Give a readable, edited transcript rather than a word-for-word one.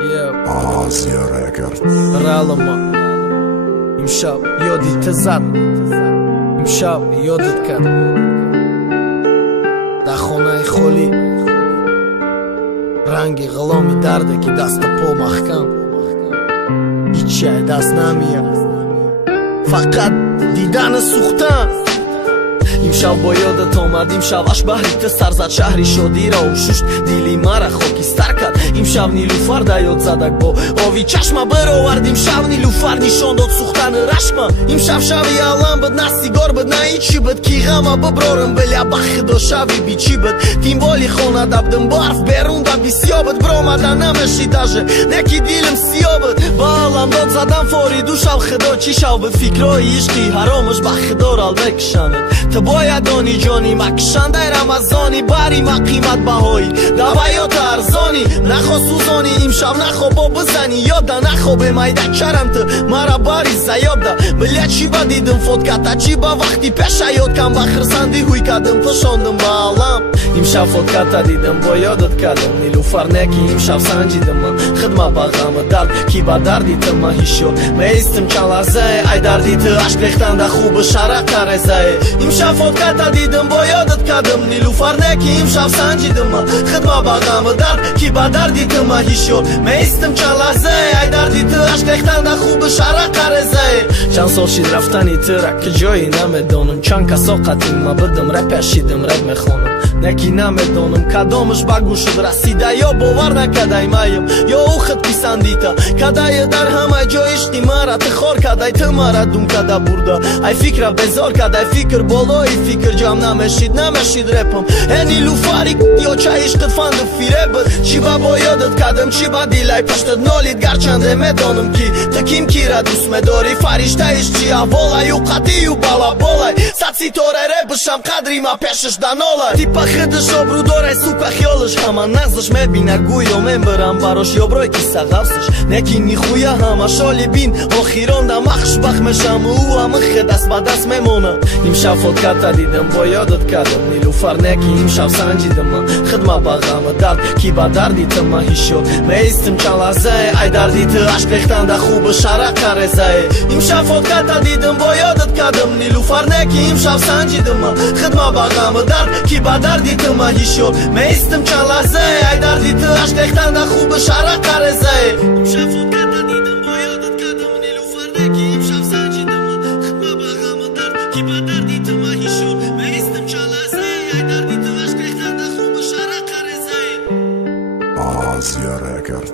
Азия Рекорд. رالما امشب یادت زد، امشب یادت کرد در خانه خالی رنگ غلامی درده که دست پا محکم هیچی دست نمیاد، فقط دیدن سوختن. امشب با یادت آمد، امشب اش بحری سر زد، شهری شادی را ششت دیلی مرا خاکستر کرد. امشب نیلوفر در یاد زدک با آوی چشم برآورد، امشب نیلوفر نشان داد سوختن رشم. امشب شبی علم بد، نه سیگار بد، نه هیچی بد، کی غم ببرارم بلیا بخدا شبی بیچی بد. تیمبالی خانه دبدم برف بیرون دا بیسیا بد، برآمدن نمشی داجه نکی دیلم سیا بد. با علم داد زدم فارید و شب خدا چی شب بد، فکرای عشقی حرامش بخدا رال بکشند. باید دانی جانی مکشن در رمضانی، بری ما قیمت بهایی دوایات ارزانی. نخوا سوزانی امشب نخوا با بزنی یاده، نخوا به میده کرم تو مرا باری زیاده. بلیا چی با دیدم فوت کتا، چی با وقتی پیش یاد کم بخرسندی هوی کدم فشاندم با علم. امشب فوت کتا دیدم با یادت کدم نیلوفر نکی، امشب سنجیدم من خدمه با غم درد کی با دردی تو ماهیشو میستم چند لحظه ای دردی تو عشق ریختن در خوب شرق ترزه. امشب فوت کتا دیدم با یادت کدم نیلوفر نکی، امشب سنجیدم من خدمه با غم درد کی با دردی تو ماهیشو میستم چند لحظه ای دردی تو عشق ریختن در خوب شرق ترزه. چند سال شید رفتنی تو را که جایی نمیدانم، چند کسا قدیم بدم را پیشیدم رد میخوانم نکی نمیدانم کدامش بگو شد رسیده یا باور نکده مایم یا او خود پیسندیتا کده در همه جا عشقی مرا تخار کده تو مرا دوم کده برده. ای فکر بزار کده فکر بالای فکر جام نمشید رپم هنی لوفاری یا چه عشقت فند فیره بد. چی با یادت کدم چی با دیلای پشتت نالید گرچنده میدانم کی تو کیم کی را دوست میداری، فرشته ایش چی اولای و قطی و بالا بالای صد ستاره رپشم قدری ما پیشش دنالای. تیپا خودش آبرو داره سوکا خیالش همه نزدش میبینه گویا من برم براش یا برای کی سقفسش نکی نیخویا همه شالی بین آخیران دا مخش بخ میشم او همه خود دست با دست میمونه. امشب فوت کتا دیدم با یادت کدم نیلوفر نکی، امشب سنجیدم من خدمه با غم درد کی با دردی تو ماهیشو میستم چند لحظه ای دردی تو عشق ریختن در خوب شرق ترزه. امشب فوت کتا دیدم با یادت کدم نیلوفر نکی، امشب سنجیدم من خدمه با غم درد کی با دردی تو ماهیشو میستم چند لحظه ای دردی تو عشق ریختن در خوب شرق ترزه. امشب فوت کتا دیدم با یادت کدم نیلوفر نکی، امشب سنجیدم من خدمه با غم درد کی با دردی تو ماهیشو میستم چند لحظه ای دردی تو عشق ریختن در خوب شرق ترزه. Азия Рекорд.